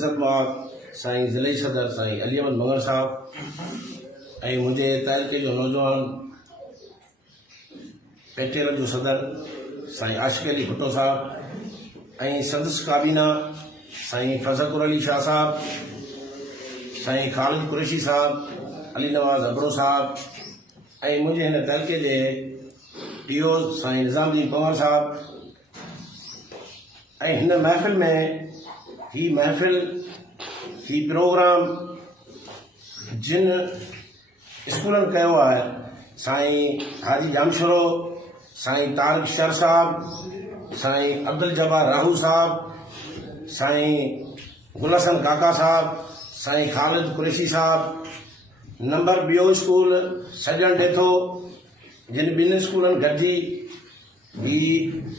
इज़्ज़त बाग साईं ज़िले सदर साईं अली अहमद मंगर साहब ऐं मुंहिंजे तहलके जो नौजवान पेटेल जो सदर साईं आशिक़ अली भुट्टो साहब ऐं सदस्य काबीना साईं फज़कुर अली शाह साहब, साईं ख़ालिद कुरैशी साहब, अली नवाज़ अबरो साहब ऐं मुंहिंजे हिन तहलके जे टीओ साईं निज़ामुद्दीन पंवर साहब। ऐं हिन महफ़िल में ही प्रोग्राम जिन स्कूलनि कयो आहे, साईं हाजी जामशरो, साईं तारिक शर साहब, साईं अब्दुल जब्बार राहू साहब, साईं गुल हसन काका साहब, साईं ख़ालिद कुरैशी साहब। नंबर ॿियो स्कूल सजन डेथो, जिन ॿिनि स्कूलनि गॾिजी ही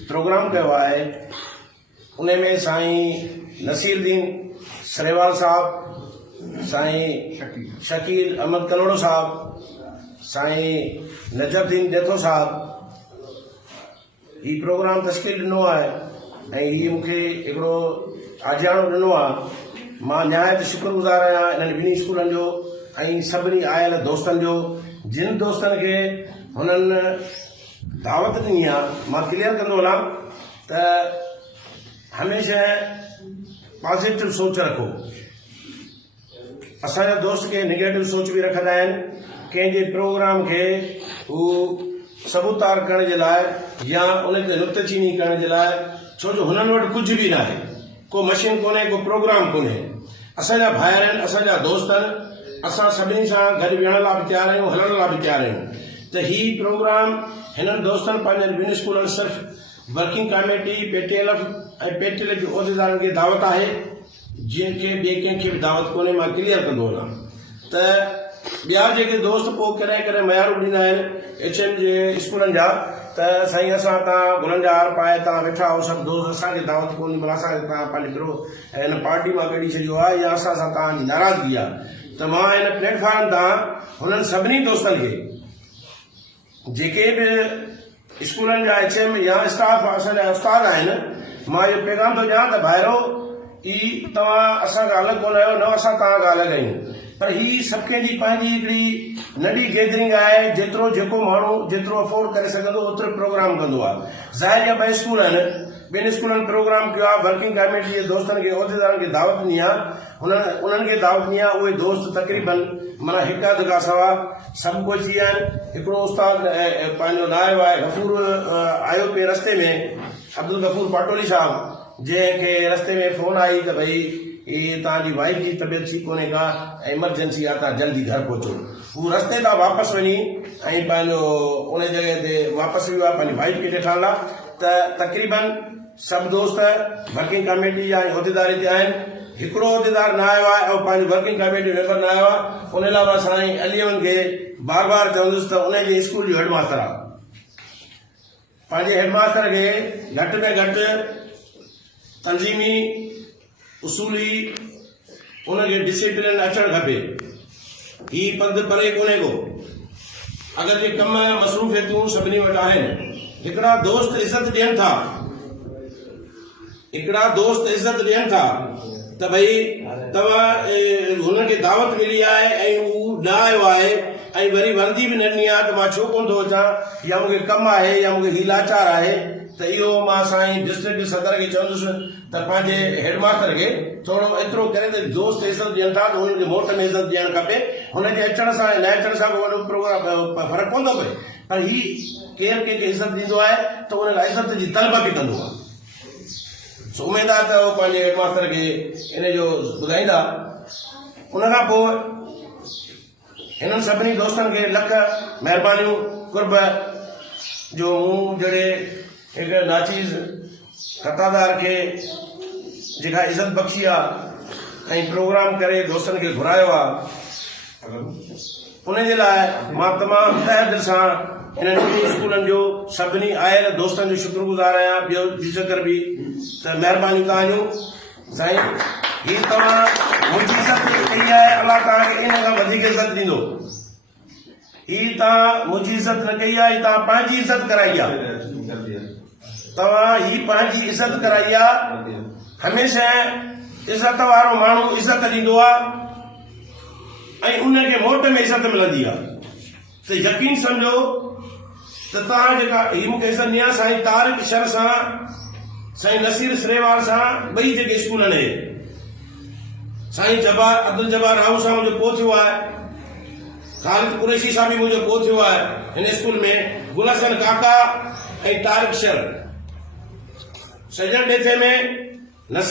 प्रोग्राम कयो आहे। उन में साईं नसीरुद्दीन सरेवाल साहब, साईं शकील अहमद कलोड़ो साहब, साईं नजरुद्दीन डेथो साहब ही प्रोग्राम तश्कील ॾिनो आहे ऐं ही मूंखे हिकिड़ो आजियानो ॾिनो आहे। मां निहायत शुक्रगुज़ार आहियां इन्हनि ॿिन्ही स्कूलनि जो ऐं सभिनी आयल दोस्तनि जो, जिन दोस्तनि खे हुननि दावत ॾिनी आहे। मां क्लियर कंदो हलां त हमेशह पॉज़िटिव सोच रखो। असांजा दोस्त के नेगेटिव सोच भी रखंदा आहिनि, कंहिंजे प्रोग्राम खे हू सबूतार करण जे लाइ या उन ते नुक्तचीनी करण जे लाइ, छो जो हुननि वटि कुझु बि न आहे, को मशीन कोन्हे, को प्रोग्राम कोन्हे। असांजा भाइर आहिनि, असांजा दोस्त आहिनि, असां सभिनी सां गॾु विहण लाइ बि तयारु आहियूं, हलण लाइ बि तयारु आहियूं। त ही प्रोग्राम हिननि दोस्तनि पंहिंजनि ॿिनि स्कूलनि सिर्फ़ु वर्किंग कमेटी पेटेल ऐं पेटेल जे उहिदेदारनि खे दावत आहे, जंहिंखे ॿिए कंहिंखे बि दावत कोन्हे। मां क्लियर कंदो वञां त ॿिया जेके दोस्त पोइ कॾहिं कॾहिं मयारू ॾींदा आहिनि HM जे स्कूलनि जा, त साईं असां तव्हां गुलनि जा हार पाए तव्हां वेठा आहियो सभु दोस्त, असांखे दावत कोन्हे, भला असांखे तव्हां पंहिंजे गिरो हिन पार्टी मां कढी छॾियो आहे या असां सां तव्हांजी नाराज़गी आहे। त मां हिन प्लेटफॉर्म तां हुननि सभिनी दोस्तनि खे जेके बि स्कूलनि जा HM या स्टाफ असांजा उस्ताद आहिनि, मां इहो पैगाम थो ॾियां त भाइरो ई तव्हां असांखां अलॻि कोन आहियो, न असां तव्हां खां अलॻि आहियूं, पर ही सभु कंहिंजी पंहिंजी हिकिड़ी नंढी गैदरिंग आहे। जेतिरो जेको माण्हू जेतिरो अफोर्ड करे सघंदो ओतिरो प्रोग्राम कंदो आहे। ज़ाहिर जा ॿ स्कूल आहिनि, ॿिनि स्कूलनि प्रोग्राम कयो आहे, वर्किंग कमेटी जे दोस्तनि खे उहिदेदारनि खे दावत ॾिनी आहे, उन्हनि खे दावत ॾिनी आहे। उहे दोस्त तक़रीबन माना हिका दुका सवा सभु कुझु थी विया आहिनि। हिकिड़ो उस्ताद पंहिंजो नाइब आहे गफ़ूर आयो पे रस्ते में, अब्दुल गफ़ूर पाटोली साहब, जंहिंखे रस्ते में फोन आई त भई तव्हांजी वाइफ जी तबियत ठीक कोन्हे का, इमरजेंसी आहे, तव्हां जल्दी घर पहुचो। हू रस्ते तां वापसि वञी ऐं पंहिंजो उन जॻह ते वापसि वियो आहे पंहिंजी वाइफ खे ॾिठण लाइ। त तक़रीबन सभु दोस्त वर्किंग कमेटी जा उहिदेदार हिते आहिनि। हिकिड़ो उहिदेदार न आयो आहे ऐं पंहिंजी वर्किंग कमेटी मेंबर न आयो आहे। उन लाइ मां साईं अली अहमद खे बार बार चवंदुसि त उन जे स्कूल जो हेडमास्टर आहे, पंहिंजे हेडमास्टर खे घटि में घटि तंज़ीमी उसूली उनखे डिसिप्लिन अचणु खपे। ही पंधु परे कोन्हे को, अगरि जे कम मसरूफ़ियतूं सभिनी वटि आहिनि। हिकिड़ा दोस्त इज़त ॾियनि था, हिकिड़ा दोस्त इज़त ॾियनि था त भई तव्हां हुनखे दावत मिली आहे ऐं हू न आयो आहे ऐं वरी वर्दी बि न ॾिनी आहे त मां छो कोन थो अचां, या मूंखे कमु आहे या मूंखे ही लाचार आहे। त इहो मां साईं डिस्ट्रिक्ट सदर खे चवंदुसि त पंहिंजे हेडमास्टर खे थोरो एतिरो करे त दोस्त इज़त ॾियनि था त हुननि खे मोट में इज़त ॾियणु खपे। हुनजे अचण सां न अचण सां को वॾो प्रोग्राम फ़र्क़ु कोन थो पए, पर ही केरु कंहिंखे इज़त ॾींदो आहे त उन लाइ इज़त जी तलब बि कंदो आहे। उमेद आहे त उहो पंहिंजे हेडमास्टर खे इन जो ॿुधाईंदा। उनखां पोइ हिननि सभिनी दोस्तनि खे लख महिरबानियूं कुर्ब जो मूं जहिड़े हिकु नाचीज़ कतादार खे जेका इज़त बख़्शी आहे ऐं प्रोग्राम करे दोस्तनि खे घुरायो आहे, उनजे लाइ मां तमामु तहे दिलि सां इन्हनि स्कूलनि जो सभिनी आयल दोस्तनि जो शुक्रगुज़ार आहियां। ॿियो जिकर बि त महिरबानी तव्हांजूं साईं, ही तव्हां मुंहिंजी इज़त कई आहे, अलाह तव्हांखे इन खां वधीक इज़त ॾींदो। ही तव्हां मुंहिंजी इज़त न कई आहे, तव्हां पंहिंजी इज़त कराई आहे, तव्हां ही पंहिंजी इज़त कराई आहे। हमेशह इज़त वारो माण्हू इज़त ॾींदो आहे ऐं उनखे मोट में इज़त मिलंदी आहे। त यकीन सम्झो त तव्हां जेका हीअ मूंखे इज़त ॾियां साईं तारिक शर सां साईं नसीर सरेवार सां ॿई जेके स्कूल आहिनि साईं अब्दुल जब्बार राहू सां मुंहिंजो पोइ थियो आहे, ख़ालिद कुरैशी सां बि मुंहिंजो पोइ थियो आहे हिन स्कूल में, गुलहसन काका ऐं तारिक शर सॼण ॾेथे में नसीर